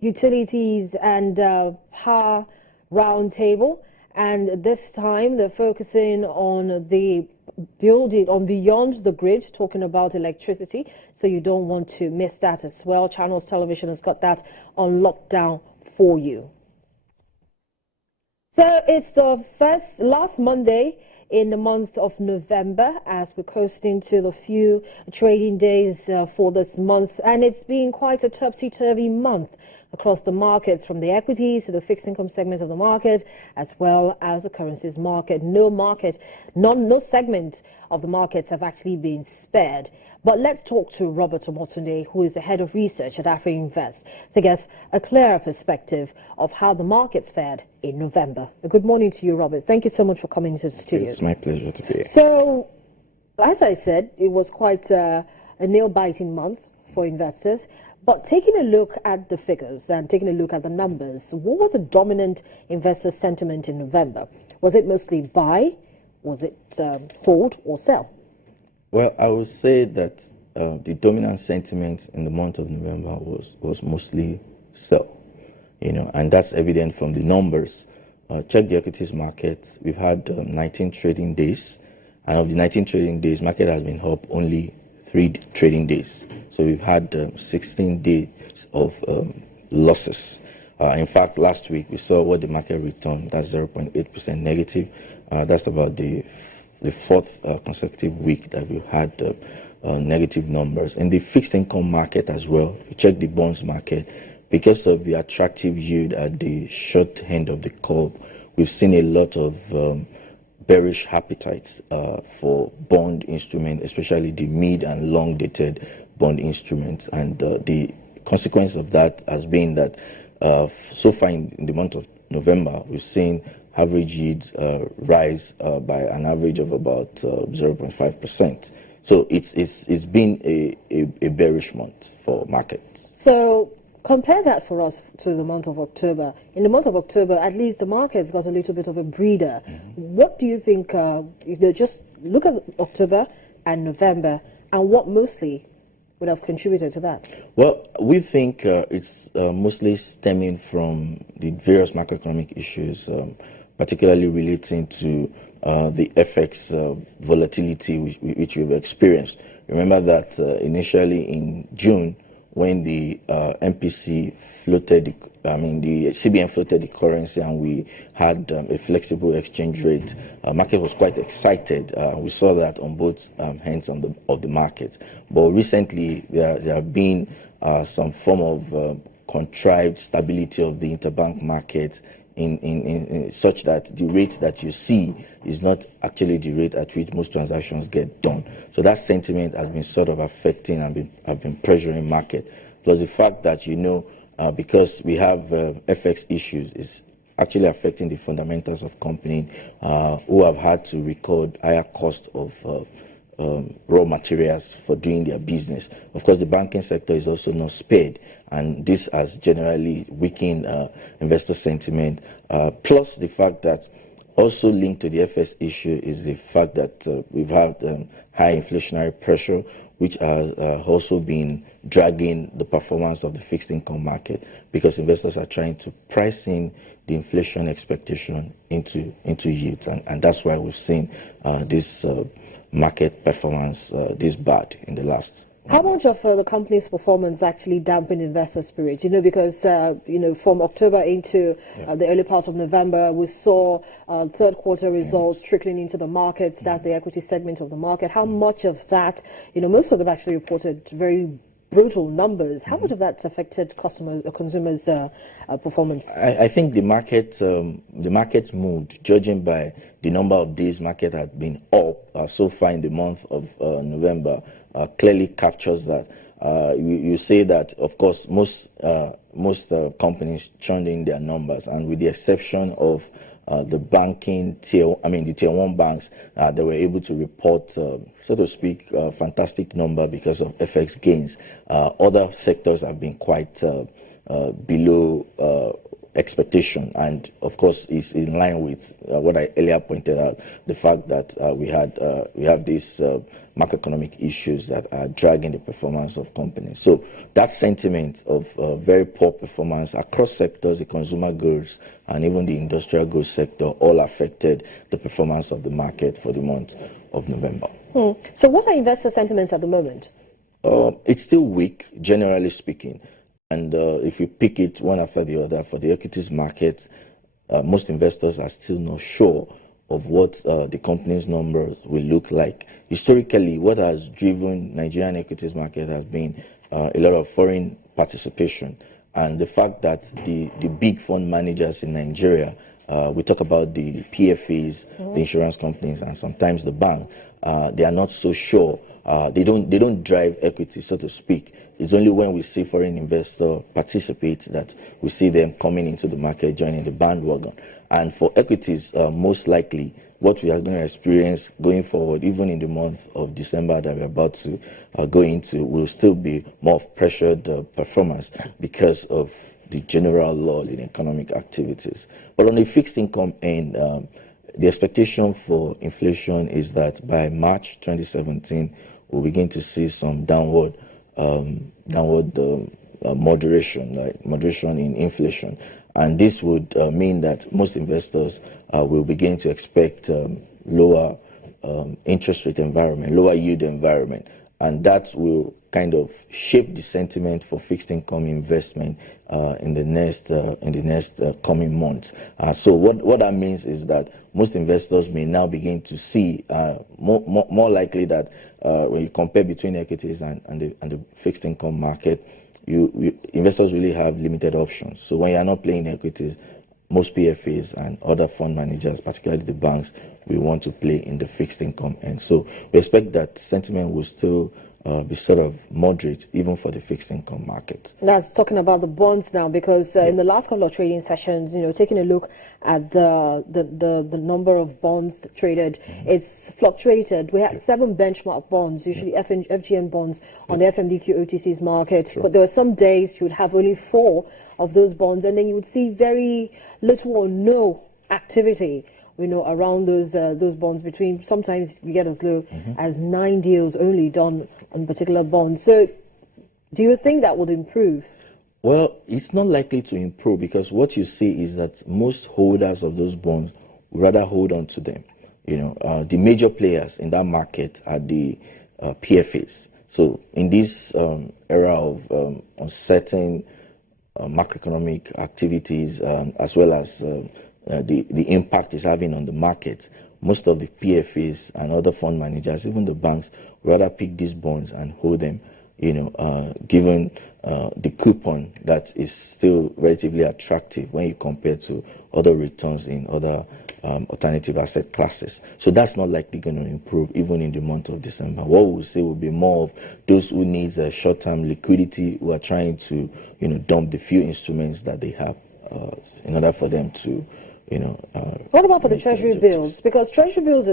Utilities and Power Roundtable. And this time they're focusing on the building on beyond the grid, talking about electricity. So you don't want to miss that as well. Channels Television has got that on lockdown for you. So it's the last Monday in the month of November as we're coasting to the few trading days for this month, and it's been quite a topsy-turvy month across the markets, from the equities to the fixed income segment of the market, as well as the currencies market. No segment of the markets have actually been spared. But let's talk to Robert Omotunde, who is the head of research at AfriInvest, to get a clearer perspective of how the markets fared in November. Good morning to you, Robert. Thank you so much for coming to the studios. It's my pleasure to be here. So, as I said, it was quite a nail-biting month for investors. But taking a look at the figures and taking a look at the numbers, what was the dominant investor sentiment in November? Was it mostly buy? Was it hold or sell? Well, I would say that the dominant sentiment in the month of November was mostly sell, and that's evident from the numbers. Check the equities market. We've had 19 trading days, and of the 19 trading days, market has been up only 3 trading days. So we've had 16 days of losses. In fact, last week we saw what the market returned. That's 0.8% negative. That's about the fourth consecutive week that we've had negative numbers. In the fixed income market as well, if you check the bonds market, because of the attractive yield at the short end of the curve, we've seen a lot of bearish appetite for bond instruments, especially the mid and long dated bond instruments. And the consequence of that has been that so far in the month of November, we've seen average yields rise by an average of about 0.5%. So it's been a bearish month for markets. So compare that for us to the month of October. In the month of October, at least the markets got a little bit of a breather. What do you think, just look at October and November, and what mostly would have contributed to that? Well, we think it's mostly stemming from the various macroeconomic issues, particularly relating to the FX volatility which we've experienced. Remember that initially in June, when the MPC floated, the CBN floated the currency, and we had a flexible exchange rate, market was quite excited. We saw that on both ends of the market. But recently, there have been some form of contrived stability of the interbank market in such that the rate that you see is not actually the rate at which most transactions get done. So that sentiment has been sort of affecting and have been pressuring market. Plus the fact that, because we have FX issues, is actually affecting the fundamentals of companies who have had to record higher cost of raw materials for doing their business. Of course, the banking sector is also not spared, and this has generally weakened investor sentiment. Plus the fact that also linked to the FS issue is the fact that we've had high inflationary pressure, which has also been dragging the performance of the fixed income market, because investors are trying to price in the inflation expectation into yields, and that's why we've seen this market performance this bad in the last. How much of the company's performance actually dampened investor spirit? Because from October into the early part of November, we saw third quarter results trickling into the markets. That's the equity segment of the market. How much of that, most of them actually reported very brutal numbers. How much of that affected consumers' performance? I think the market moved, judging by the number of days market had been up so far in the month of November, clearly captures that. You say that, of course, most companies churned in their numbers, and with the exception of the banking the tier 1 banks, they were able to report, so to speak, a fantastic number because of FX gains. Other sectors have been quite below expectation, and of course is in line with what I earlier pointed out, the fact that we have these macroeconomic issues that are dragging the performance of companies. So that sentiment of very poor performance across sectors, the consumer goods and even the industrial goods sector, all affected the performance of the market for the month of November. So what are investor sentiments at the moment? It's still weak, generally speaking. And if you pick it one after the other for the equities market, most investors are still not sure of what the company's numbers will look like. Historically, what has driven Nigerian equities market has been a lot of foreign participation, and the fact that the big fund managers in Nigeria, we talk about the PFAs, the insurance companies, and sometimes the bank, they are not so sure. They don't drive equity, so to speak. It's only when we see foreign investor participate that we see them coming into the market, joining the bandwagon. And for equities, most likely what we are going to experience going forward, even in the month of December that we're about to go into, will still be more of pressured performance because of the general lull in economic activities. But on the fixed income end, the expectation for inflation is that by March 2017, we'll begin to see some downward moderation in inflation. And this would mean that most investors will begin to expect lower interest rate environment, lower yield environment. And that will kind of shape the sentiment for fixed income investment in the next coming months. So what that means is that most investors may now begin to see more likely that when you compare between equities and the fixed income market, investors really have limited options. So when you are not playing equities, most PFAs and other fund managers, particularly the banks, will want to play in the fixed income end. So we expect that sentiment will still be sort of moderate even for the fixed income market. That's talking about the bonds now, because in the last couple of trading sessions, taking a look at the number of bonds traded, it's fluctuated. We had 7 benchmark bonds, usually FGN bonds on the FMDQ OTCs market, but there were some days you would have only 4 of those bonds, and then you would see very little or no activity around those bonds. Between, sometimes you get as low as 9 deals only done on particular bonds. So do you think that would improve? Well, it's not likely to improve, because what you see is that most holders of those bonds would rather hold on to them. The major players in that market are the PFAs. So in this era of uncertain macroeconomic activities, as well as the impact it's having on the market, most of the PFAs and other fund managers, even the banks, rather pick these bonds and hold them, given the coupon that is still relatively attractive when you compare to other returns in other alternative asset classes. So that's not likely going to improve even in the month of December. What we'll see will be more of those who need short-term liquidity, who are trying to dump the few instruments that they have in order for them to what about for the treasury bills? Because treasury bills